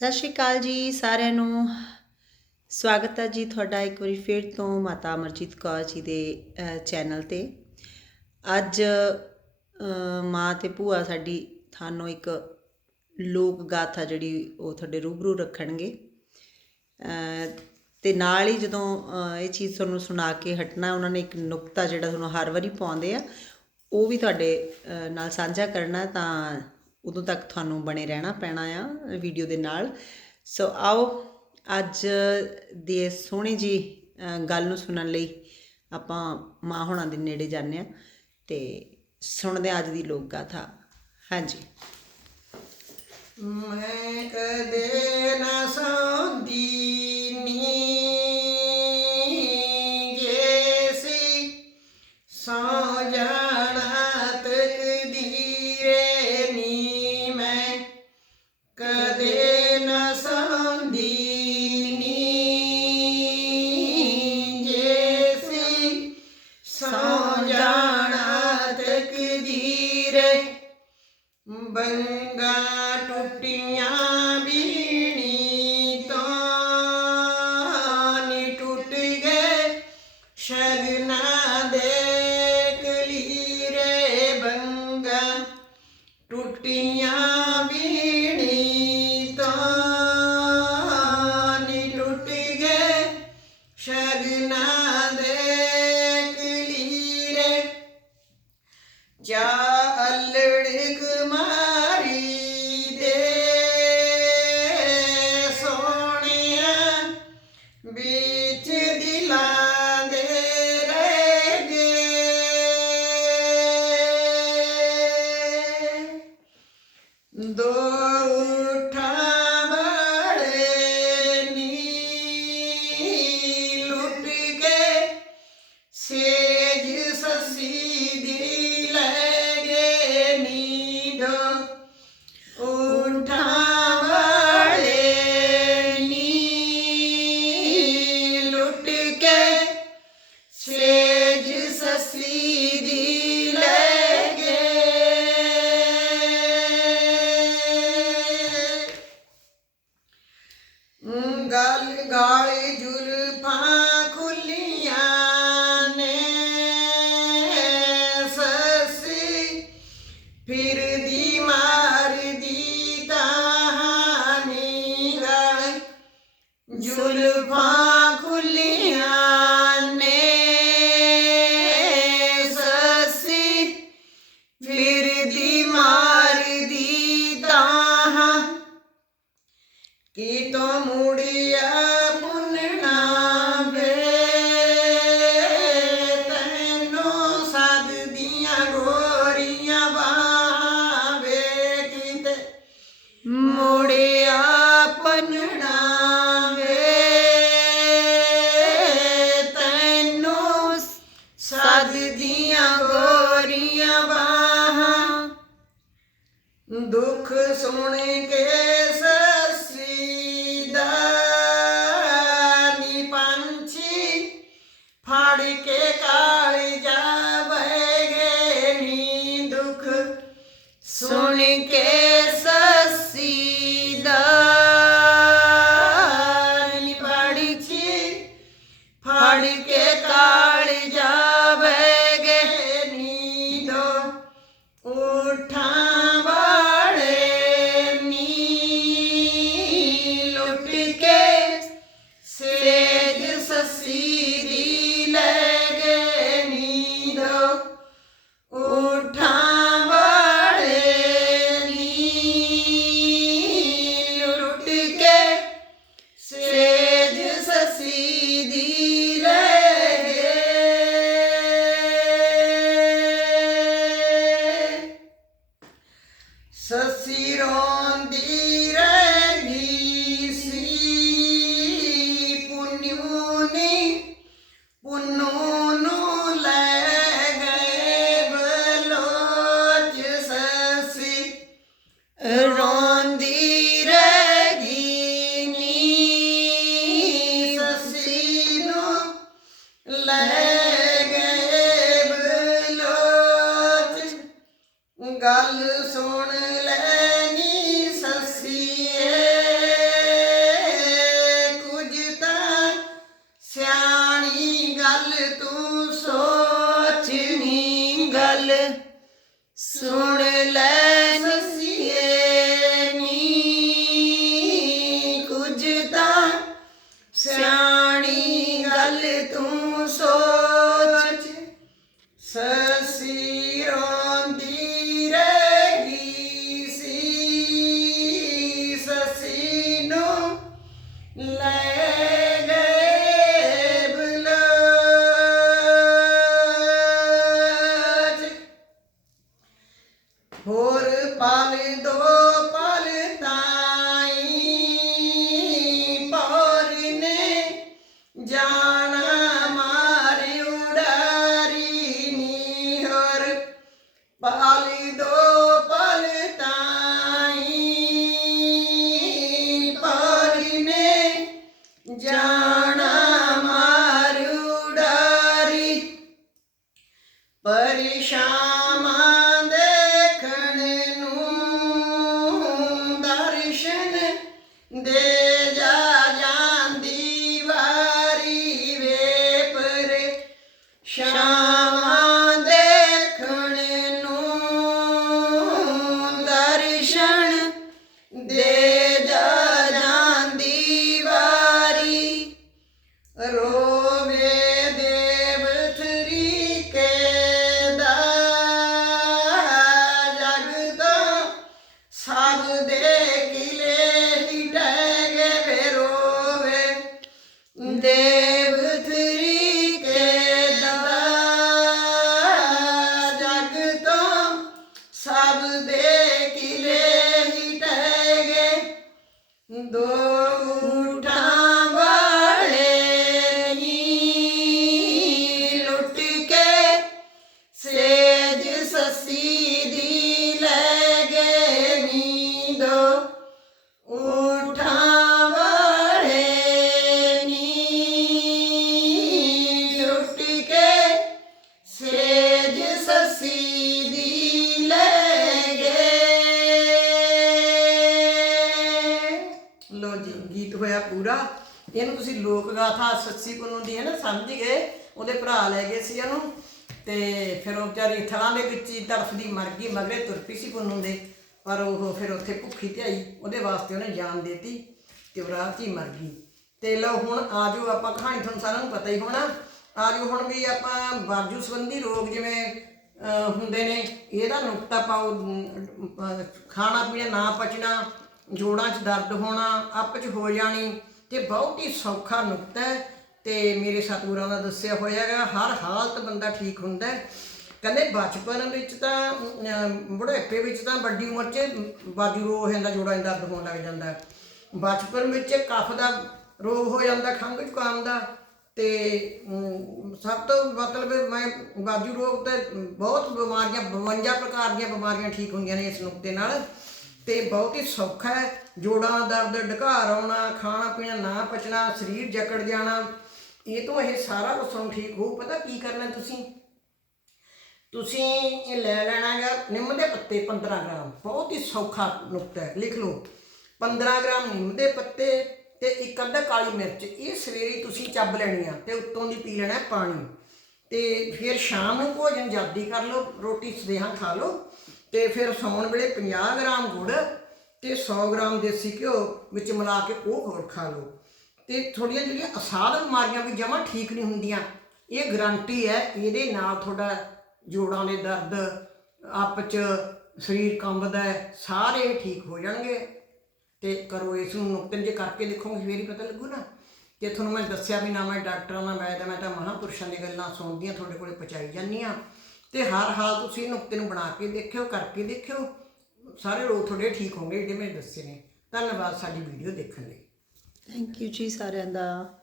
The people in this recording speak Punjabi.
ਸਤਿ ਸ਼੍ਰੀ ਅਕਾਲ ਜੀ ਸਾਰਿਆਂ ਨੂੰ। ਸਵਾਗਤ ਹੈ ਜੀ ਤੁਹਾਡਾ ਇੱਕ ਵਾਰੀ ਫਿਰ ਤੋਂ ਮਾਤਾ ਅਮਰਜੀਤ ਕੌਰ ਜੀ ਦੇ ਚੈਨਲ ਤੇ। ਅੱਜ ਮਾਂ ਤੇ ਭੂਆ ਸਾਡੀ ਤੁਹਾਨੂੰ ਇੱਕ ਲੋਕ ਗਾਥਾ ਜਿਹੜੀ ਉਹ ਤੁਹਾਡੇ ਰੂਬਰੂ ਰੱਖਣਗੇ। ਅ, ਤੇ ਨਾਲ ਹੀ ਜਦੋਂ ਇਹ ਚੀਜ਼ ਤੁਹਾਨੂੰ ਸੁਣਾ ਕੇ ਹਟਣਾ ਉਹਨਾਂ ਨੇ ਇੱਕ ਨੁਕਤਾ ਜਿਹੜਾ ਤੁਹਾਨੂੰ ਹਰ ਵਾਰੀ ਪਾਉਂਦੇ ਆ ਉਹ ਵੀ ਤੁਹਾਡੇ ਨਾਲ ਸਾਂਝਾ ਕਰਨਾ ਤਾਂ ਉਦੋਂ ਤੱਕ ਤੁਹਾਨੂੰ ਬਣੇ ਰਹਿਣਾ ਪੈਣਾ ਆ ਵੀਡੀਓ ਦੇ ਨਾਲ। ਸੋ ਆਓ, ਅੱਜ ਦੀ ਸੋਹਣੀ ਜੀ ਗੱਲ ਨੂੰ ਸੁਣਨ ਲਈ ਆਪਾਂ ਮਾਂ ਹੋਣਾ ਦੇ ਨੇੜੇ ਜਾਂਦੇ ਆ ਤੇ ਸੁਣਦੇ ਹਾਂ ਅੱਜ ਦੀ ਲੋਕ ਗਾਥਾ। ਹਾਂਜੀ। ਮੈਂ ਕਦੇ ਨਾ ਸੌਂਦੀ ਨੀ ਜੇਸੀ ਸੌ ਜਾਣਾ ਬੰਗਾ ਟੁੱਟੀਆਂ ਕੀ வாடிக்கை ਤੂੰ ਸੋਚਨੀ ਗੱਲ। ਸੁਣ ਲੈ ਨਸੀਏ ਨੀ। ਤਾਂ ਸਿਆਣੀ ਗੱਲ ਤੂੰ ਸੋਚ। ਸਸੀ ਰੋਂਦੀ ਪਾਲ ਦੋ ਲੈ ਗਏ ਲੋ ਜੀ ਗੀਤ ਹੋਇਆ ਪੂਰਾ ਇਹਨੂੰ ਤੁਸੀਂ ਲੋਕ ਗਾਥਾ ਸੱਸੀ ਪੁੰਨੂ ਦੀ ਹੈ ਨਾ ਸਮਝ ਗਏ ਉਹਦੇ ਭਰਾ ਲੈ ਗਏ ਸੀ ਇਹਨੂੰ ਤੇ ਫਿਰ ਉਹ ਵਿਚਾਰੀ ਥਲਾਂ ਦੇ ਵਿੱਚ ਹੀ ਤੜਫਦੀ ਮਰ ਗਈ ਮਗਰੇ ਤੁਰ ਪਈ ਸੀ ਪੁੰਨੂ ਦੇ ਪਰ ਉਹ ਫਿਰ ਉੱਥੇ ਭੁੱਖੀ ਧਿਆਈ ਉਹਦੇ ਵਾਸਤੇ ਉਹਨੇ ਜਾਨ ਦੇਤੀ ਤੇ ਉਹ ਰਾਹ 'ਚ ਹੀ ਮਰ ਗਈ। ਤੇ ਲਓ ਹੁਣ ਆਜੋ ਆਪਾਂ ਕਹਾਣੀ ਤੁਹਾਨੂੰ ਸਾਰਿਆਂ ਨੂੰ ਪਤਾ ਹੀ ਹੋਣਾ ਆਜੋ ਹੁਣ ਵੀ ਆਪਾਂ ਬਾਜੂ ਸੰਬੰਧੀ ਰੋਗ ਜਿਵੇਂ ਹੁੰਦੇ ਨੇ ਇਹਦਾ ਨੁਕਤਾ ਪਾਓ ਅਮ, ਖਾਣਾ ਪੀਣਾ ਨਾ ਪਚਣਾ ਜੋੜਾਂ 'ਚ ਦਰਦ ਹੋਣਾ ਅੱਪ 'ਚ ਹੋ ਜਾਣੀ ਤੇ ਬਹੁਤ ਹੀ ਸੌਖਾ ਨੁਕਤਾ ਹੈ। ਤੇ ਮੇਰੇ ਸਤਿਗੁਰਾਂ ਦਾ ਦੱਸਿਆ ਹੋਇਆ ਹੈਗਾ ਹਰ ਹਾਲਤ ਬੰਦਾ ਠੀਕ ਹੁੰਦਾ ਹੈ। ਕਹਿੰਦੇ ਬਚਪਨ ਵਿੱਚ ਤਾਂ ਅਮ, ਬੁਢਾਪੇ ਵਿੱਚ ਤਾਂ ਵੱਡੀ ਉਮਰ 'ਚ ਬਾਜੂ ਰੋਗ ਹੋ ਜਾਂਦਾ ਜੋੜਾਂ 'ਚ ਦਰਦ ਹੋਣ ਲੱਗ ਜਾਂਦਾ। ਬਚਪਨ ਵਿੱਚ ਕਫ ਦਾ ਰੋਗ ਹੋ ਜਾਂਦਾ ਖੰਘ ਜ਼ੁਕਾਮ ਦਾ ਤੇ ਅਮ, ਸਭ ਤੋਂ ਮਤਲਬ ਮੈਂ ਬਾਜੂ ਰੋਗ ਤੇ ਬਹੁਤ ਬਿਮਾਰੀਆਂ 52 ਪ੍ਰਕਾਰ ਦੀਆਂ ਬਿਮਾਰੀਆਂ ਠੀਕ ਹੁੰਦੀਆਂ ਨੇ ਇਸ ਨੁਕਤੇ ਨਾਲ। ਤੇ ਬਹੁਤ ਹੀ ਸੌਖਾ ਹੈ ਜੋੜਾਂ ਦਰਦ ਢਕਾਰ ਆਉਣਾ ਖਾਣਾ ਪੀਣਾ ਨਾ ਪਚਣਾ ਸਰੀਰ ਜਕੜ ਜਾਣਾ। ਇਹ ਤੋਂ ਇਹ ਸਾਰਾ ਕੁਝ ਤੁਹਾਨੂੰ ਠੀਕ ਹੋਊ ਪਤਾ ਕੀ ਕਰਨਾ ਤੁਸੀਂ? ਤੁਸੀਂ ਇਹ ਲੈ ਲੈਣਾ ਹੈ ਨਿੰਮ ਦੇ ਪੱਤੇ 15 ਗ੍ਰਾਮ। ਬਹੁਤ ਹੀ ਸੌਖਾ ਨੁਕਤਾ ਹੈ, ਲਿਖ ਲਓ। 15 ਗ੍ਰਾਮ ਨਿੰਮ ਦੇ ਪੱਤੇ ਤੇ ਇੱਕ ਅੱਧਾ ਕਾਲੀ ਮਿਰਚ। ਇਹ ਸਵੇਰੇ ਤੁਸੀਂ ਚੱਬ ਲੈਣੀ ਆ ਤੇ ਉੱਤੋਂ ਦੀ ਪੀ ਲੈਣਾ ਪਾਣੀ। ਤੇ ਫਿਰ ਸ਼ਾਮ ਨੂੰ ਭੋਜਨ ਜਲਦੀ ਕਰ ਲਓ, ਰੋਟੀ ਸਦੇਹਾਂ ਖਾ ਲਓ। ਤੇ ਫਿਰ ਸੌਣ ਵੇਲੇ 50 ਗ੍ਰਾਮ ਗੁੜ ਤੇ 100 ਗ੍ਰਾਮ ਦੇਸੀ ਘਿਓ ਵਿੱਚ ਮਿਲਾ ਕੇ ਉਹ ਹੋਰ ਖਾ ਲਓ। ਤੇ ਥੋੜੀਆਂ ਜਿਹੜੀਆਂ ਅਸਾਧ ਬਿਮਾਰੀਆਂ ਵੀ ਜਮਾਂ ਠੀਕ ਨਹੀਂ ਹੁੰਦੀਆਂ, ਇਹ ਗਰੰਟੀ ਹੈ, ਇਹਦੇ ਨਾਲ ਤੁਹਾਡਾ ਜੋੜਾਂ ਦੇ ਦਰਦ ਆਪ ਚ ਸਰੀਰ ਕੰਬਦਾ ਸਾਰੇ ਠੀਕ ਹੋ ਜਾਣਗੇ। ਤੇ ਕਰੋ ਇਸ ਨੂੰ ਨੁਕਤੇ ਜੇ ਕਰਕੇ ਦੇਖੋਗੇ ਫੇਰ ਹੀ ਪਤਾ ਲੱਗੂ ਨਾ। ਤੇ ਤੁਹਾਨੂੰ ਮੈਂ ਦੱਸਿਆ ਵੀ ਨਾ, ਮੈਂ ਡਾਕਟਰਾਂ ਨਾਲ ਮੈਂ ਤਾਂ ਮੈਂ ਤਾਂ ਮਹਾਂਪੁਰਸ਼ਾਂ ਦੀ ਗੱਲਾਂ ਸੁਣਦੀਆਂ, ਤੁਹਾਡੇ ਕੋਲੇ ਪਹੁੰਚਾਈ ਜਾਂਦੀਆਂ ਤੇ ਹਰ ਹਾਲ ਤੁਸੀਂ ਨੁਕਤੇ ਨੂੰ ਬਣਾ ਕੇ ਦੇਖਿਓ, ਕਰਕੇ ਦੇਖਿਓ। ਸਾਰੇ ਰੋਗ ਤੁਹਾਡੇ ਠੀਕ ਹੋਣਗੇ, ਜਿਹੜੇ ਮੈਂ ਦੱਸੇ ਨੇ। ਧੰਨਵਾਦ ਸਾਡੀ ਵੀਡੀਓ ਦੇਖਣ ਲਈ। ਥੈਂਕ ਯੂ ਜੀ ਸਾਰਿਆਂ ਦਾ।